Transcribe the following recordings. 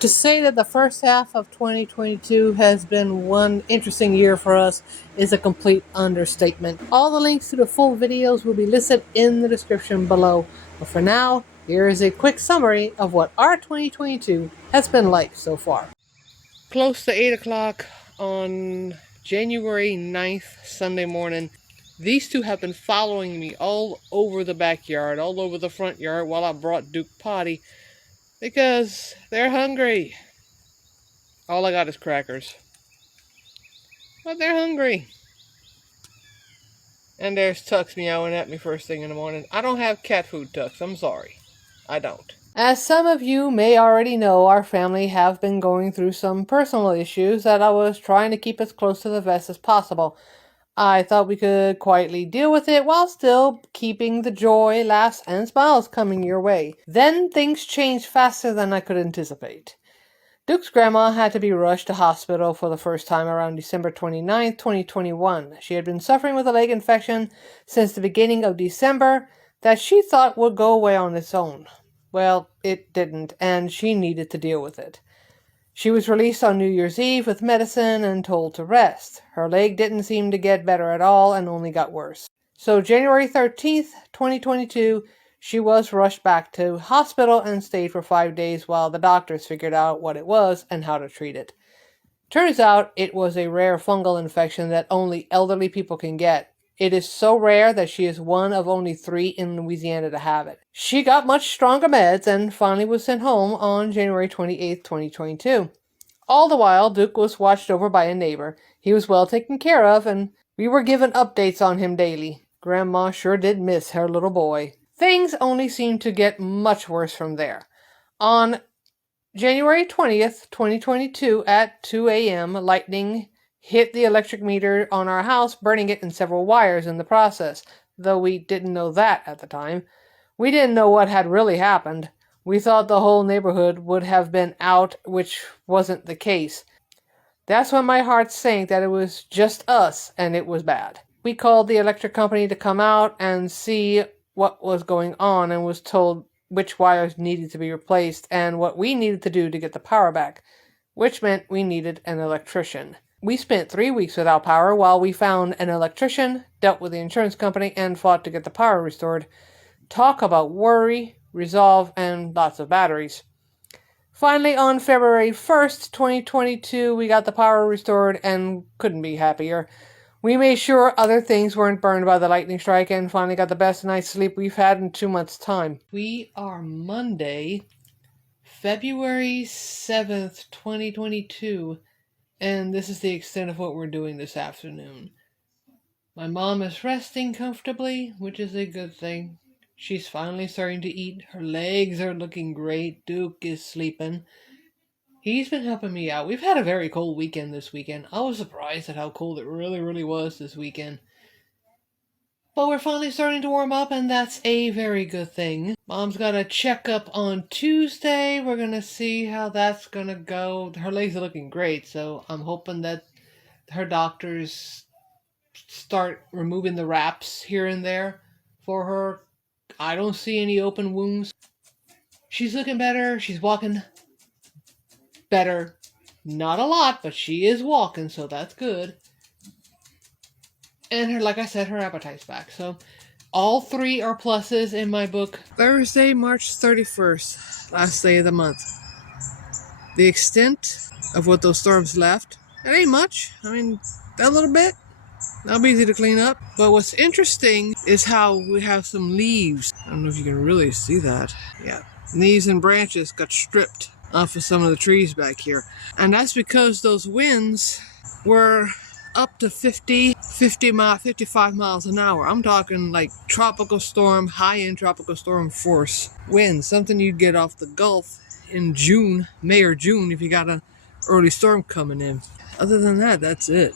To say that the first half of 2022 has been one interesting year for us is a complete understatement. All the links to the full videos will be listed in the description below. But for now, here is a quick summary of what our 2022 has been like so far. Close to 8 o'clock on January 9th, Sunday morning, these two have been following me all over the backyard, all over the front yard while I brought Duke potty because they're hungry. All I got is crackers. But they're hungry. And there's Tux meowing at me first thing in the morning. I don't have cat food, Tux. I'm sorry. I don't. As some of you may already know, our family have been going through some personal issues that I was trying to keep as close to the vest as possible. I thought we could quietly deal with it while still keeping the joy, laughs, and smiles coming your way. Then things changed faster than I could anticipate. Duke's grandma had to be rushed to hospital for the first time around December 29, 2021. She had been suffering with a leg infection since the beginning of December that she thought would go away on its own. Well, it didn't, and she needed to deal with it. She was released on New Year's Eve with medicine and told to rest. Her leg didn't seem to get better at all and only got worse. So January 13th, 2022, she was rushed back to hospital and stayed for 5 days while the doctors figured out what it was and how to treat it. Turns out it was a rare fungal infection that only elderly people can get. It is so rare that she is one of only 3 in Louisiana to have it. She got much stronger meds and finally was sent home on January 28, 2022. All the while, Duke was watched over by a neighbor. He was well taken care of, and we were given updates on him daily. Grandma sure did miss her little boy. Things only seemed to get much worse from there. On January 20th, 2022 at 2 a.m., lightning hit the electric meter on our house, burning it and several wires in the process, though we didn't know that at the time. We didn't know what had really happened. We thought the whole neighborhood would have been out, which wasn't the case. That's when my heart sank that it was just us, and it was bad. We called the electric company to come out and see what was going on and was told which wires needed to be replaced and what we needed to do to get the power back, which meant we needed an electrician. We spent 3 weeks without power while we found an electrician, dealt with the insurance company, and fought to get the power restored. Talk about worry, resolve, and lots of batteries. Finally, on February 1st, 2022, we got the power restored and couldn't be happier. We made sure other things weren't burned by the lightning strike and finally got the best night's sleep we've had in 2 months' time. We are Monday, February 7th, 2022, and this is the extent of what we're doing this afternoon. My mom is resting comfortably, which is a good thing. She's finally starting to eat. Her legs are looking great. Duke is sleeping. He's been helping me out. We've had a very cold weekend this weekend. I was surprised at how cold it really was this weekend. But we're finally starting to warm up, and that's a very good thing. Mom's got a checkup on Tuesday. We're going to see how that's going to go. Her legs are looking great, so I'm hoping that her doctors start removing the wraps here and there for her. I don't see any open wounds. She's looking better. She's walking better. Not a lot, but she is walking, so that's good. And her, like I said, her appetite's back. So all 3 are pluses in my book. Thursday, March 31st, last day of the month. The extent of what those storms left, it ain't much. I mean, that little bit, that'll be easy to clean up. But what's interesting is how we have some leaves. I don't know if you can really see that. Yeah, leaves and branches got stripped off of some of the trees back here. And that's because those winds were up to 55 miles an hour. I'm talking like tropical storm, high-end tropical storm force winds. Something you'd get off the Gulf in June, May or June, if you got an early storm coming in. Other than that, that's it.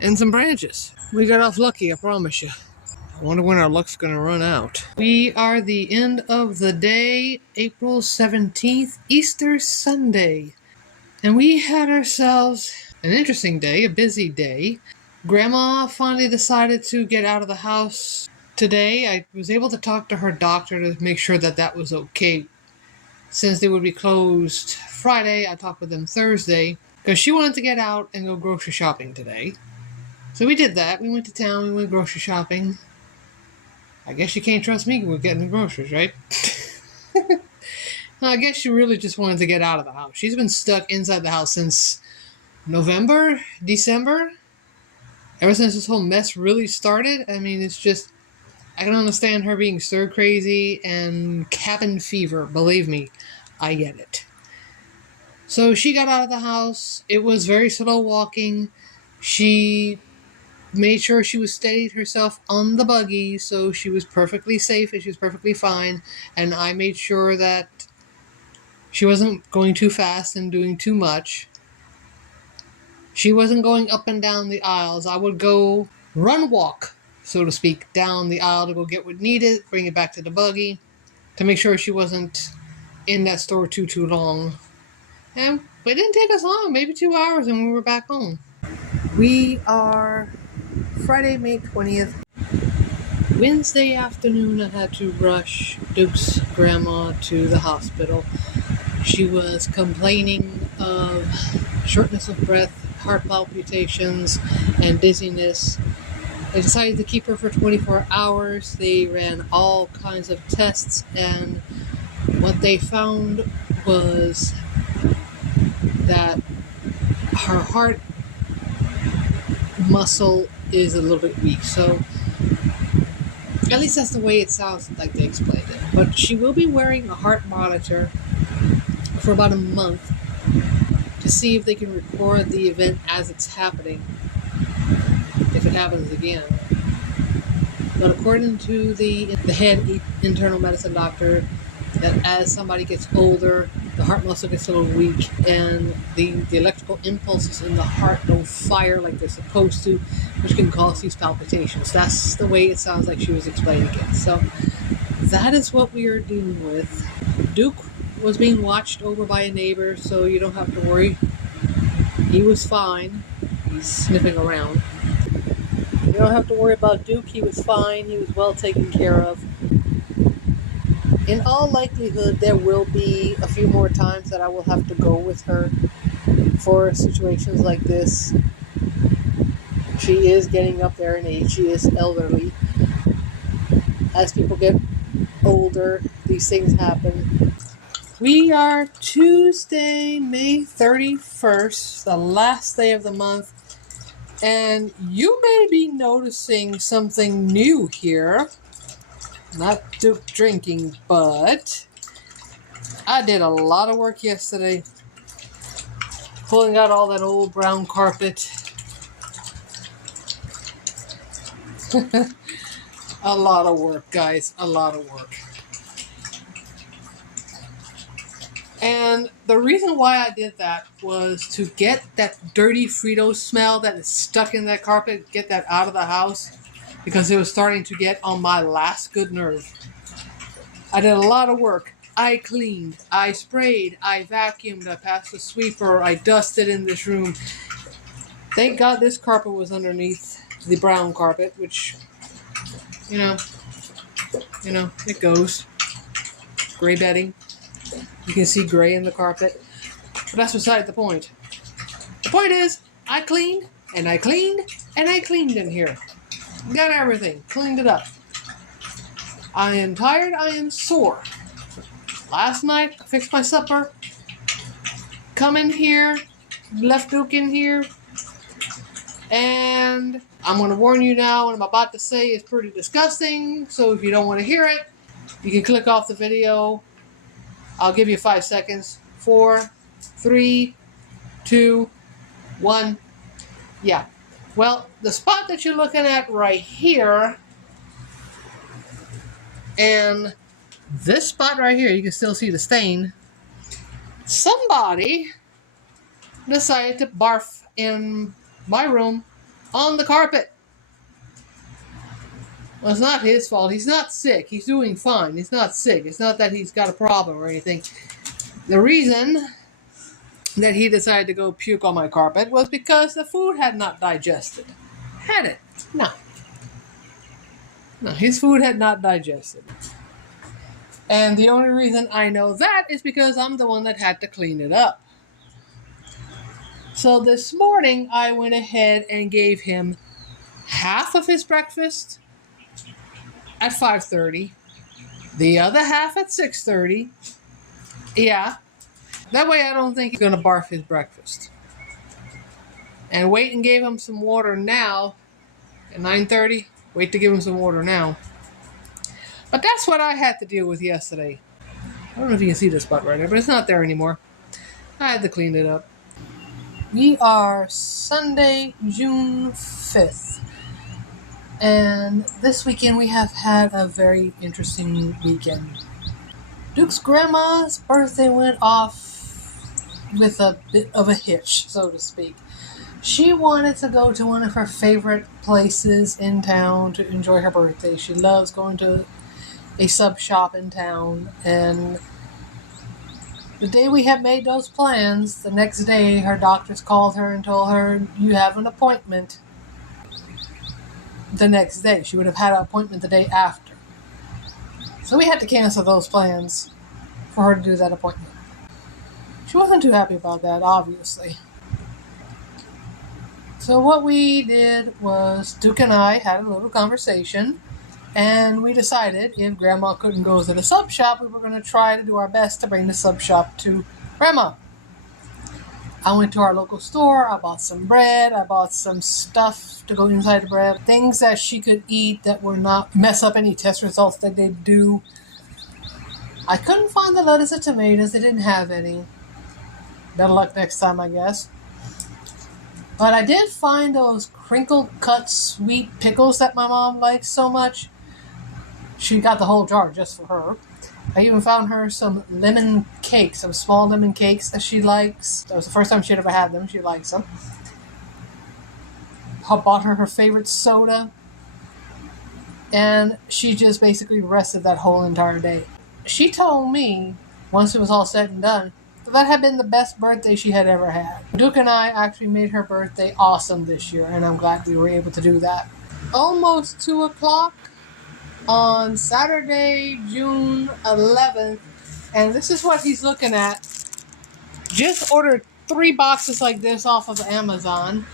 And some branches. We got off lucky, I promise you. I wonder when our luck's gonna run out. We are the end of the day, April 17th, Easter Sunday. And we had ourselves an interesting day, a busy day. Grandma finally decided to get out of the house today. I was able to talk to her doctor to make sure that that was okay. since they would be closed Friday, I talked with them Thursday because she wanted to get out and go grocery shopping today. So we did that. We went to town. We went grocery shopping. I guess you can't trust me with getting the groceries, right? I guess she really just wanted to get out of the house. She's been stuck inside the house since November, December. Ever since this whole mess really started. I mean, it's just, I can understand her being stir crazy and cabin fever. Believe me, I get it. So she got out of the house. It was very slow walking. She made sure she was steadied herself on the buggy, so she was perfectly safe and she was perfectly fine. And I made sure that she wasn't going too fast and doing too much. She wasn't going up and down the aisles. I would go run walk, so to speak, down the aisle to go get what needed, bring it back to the buggy, to make sure she wasn't in that store too long. And it didn't take us long, maybe 2 hours, and we were back home. We are Friday, May 20th. Wednesday afternoon, I had to rush Duke's grandma to the hospital. She was complaining of shortness of breath, heart palpitations, and dizziness. They decided to keep her for 24 hours. They ran all kinds of tests, and what they found was that her heart muscle is a little bit weak. So at least that's the way it sounds like they explained it. But she will be wearing a heart monitor for about a month to see if they can record the event as it's happening, if it happens again. But according to the head internal medicine doctor, that as somebody gets older, the heart muscle gets a little weak and the electrical impulses in the heart don't fire like they're supposed to, which can cause these palpitations. That's the way it sounds like she was explaining it. So that is what we are dealing with. Duke was being watched over by a neighbor, so you don't have to worry. He was fine. He's sniffing around. You don't have to worry about Duke. He was fine. He was well taken care of. In all likelihood, there will be a few more times that I will have to go with her for situations like this. She is getting up there in age. She is elderly. As people get older, these things happen. We are Tuesday, May 31st, the last day of the month, and you may be noticing something new here. Not Duke drinking, but I did a lot of work yesterday, pulling out all that old brown carpet. A lot of work, guys, a lot of work. And the reason why I did that was to get that dirty Frito smell that is stuck in that carpet, get that out of the house, because it was starting to get on my last good nerve. I did a lot of work. I cleaned, I sprayed, I vacuumed, I passed the sweeper, I dusted in this room. Thank God this carpet was underneath the brown carpet, which, you know, it goes. Gray bedding. You can see gray in the carpet. But that's beside the point. The point is, I cleaned, and I cleaned, and I cleaned in here. Got everything. Cleaned it up. I am tired. I am sore. Last night, I fixed my supper. Come in here. Left Duke in here. And I'm going to warn you now, what I'm about to say is pretty disgusting. So if you don't want to hear it, you can click off the video. I'll give you 5 seconds. 4, 3, 2, 1. Yeah. Well, the spot that you're looking at right here and this spot right here, you can still see the stain. Somebody decided to barf in my room on the carpet. Well, it's not his fault. He's not sick. He's doing fine. He's not sick. It's not that he's got a problem or anything. The reason that he decided to go puke on my carpet was because the food had not digested. Had it? No. No, his food had not digested. And the only reason I know that is because I'm the one that had to clean it up. So this morning I went ahead and gave him half of his breakfast at 5:30, the other half at 6:30. Yeah, that way I don't think he's gonna barf his breakfast. And wait and gave him some water now at 9:30. Wait to give him some water now. But that's what I had to deal with yesterday. I don't know if you can see this spot right there, but it's not there anymore. I had to clean it up. We are Sunday, June 5th. And this weekend we have had a very interesting weekend. Duke's grandma's birthday went off with a bit of a hitch, so to speak. She wanted to go to one of her favorite places in town to enjoy her birthday. She loves going to a sub shop in town, and the day we had made those plans, the next day her doctors called her and told her, you have an appointment the next day. She would have had an appointment the day after. So we had to cancel those plans for her to do that appointment. She wasn't too happy about that, obviously. So what we did was Duke and I had a little conversation, and we decided if Grandma couldn't go to the sub shop, we were going to try to do our best to bring the sub shop to Grandma. I went to our local store, I bought some bread, I bought some stuff to go inside the bread, things that she could eat that would not mess up any test results that they do. I couldn't find the lettuce or tomatoes, they didn't have any. Better luck next time, I guess. But I did find those crinkle cut sweet pickles that my mom likes so much. She got the whole jar just for her. I even found her some lemon cakes, some small lemon cakes that she likes. That was the first time she'd ever had them. She likes them. I bought her favorite soda. And she just basically rested that whole entire day. She told me, once it was all said and done, that had been the best birthday she had ever had. Duke and I actually made her birthday awesome this year, and I'm glad we were able to do that. Almost 2 o'clock on Saturday, June 11th, and this is what he's looking at. Just ordered 3 boxes like this off of Amazon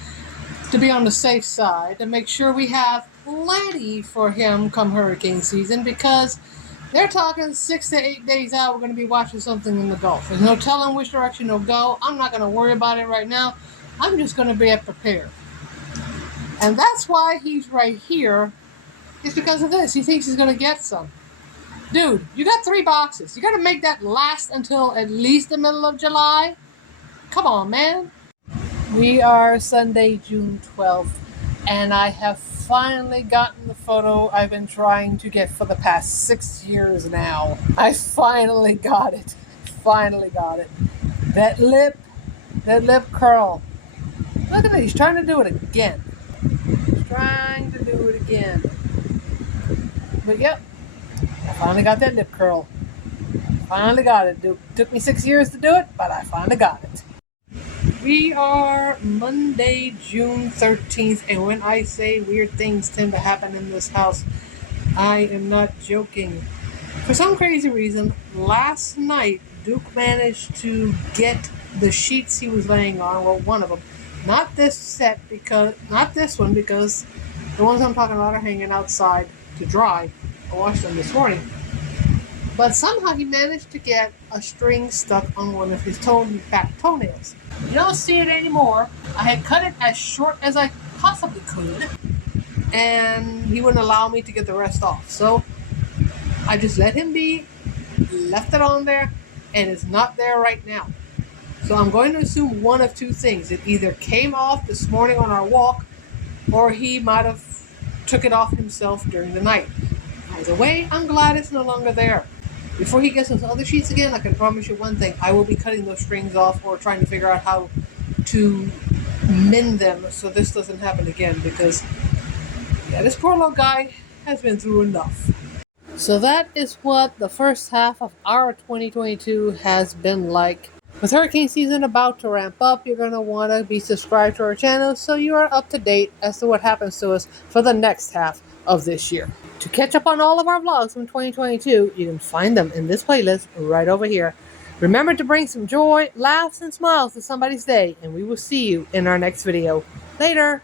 to be on the safe side, to make sure we have plenty for him come hurricane season, because they're talking 6 to 8 days out, we're going to be watching something in the Gulf. There's no telling which direction it'll go. I'm not going to worry about it right now. I'm just going to be prepared. And that's why he's right here. It's because of this. He thinks he's going to get some. Dude, you got 3 boxes. You got to make that last until at least the middle of July? Come on, man. We are Sunday, June 12th, and I have finally gotten the photo I've been trying to get for the past 6 years now. I finally got it. Finally got it. That lip curl. Look at it, he's trying to do it again. He's trying to do it again. But yep, I finally got that lip curl. Finally got it. It took me 6 years to do it, but I finally got it. We are Monday, June 13th, and when I say weird things tend to happen in this house, I am not joking. For some crazy reason, last night, Duke managed to get the sheets he was laying on, well, one of them, not this one, because the ones I'm talking about are hanging outside to dry. I washed them this morning. But somehow he managed to get a string stuck on one of his back toenails. You don't see it anymore. I had cut it as short as I possibly could, and he wouldn't allow me to get the rest off. So I just let him be, left it on there, and it's not there right now. So I'm going to assume one of 2 things. It either came off this morning on our walk, or he might have took it off himself during the night. Either way, I'm glad it's no longer there. Before he gets those other sheets again, I can promise you one thing. I will be cutting those strings off or trying to figure out how to mend them so this doesn't happen again, because this poor little guy has been through enough. So that is what the first half of our 2022 has been like. With hurricane season about to ramp up, you're going to want to be subscribed to our channel so you are up to date as to what happens to us for the next half of this year. To catch up on all of our vlogs from 2022, you can find them in this playlist right over here. Remember to bring some joy, laughs, and smiles to somebody's day, and we will see you in our next video. Later!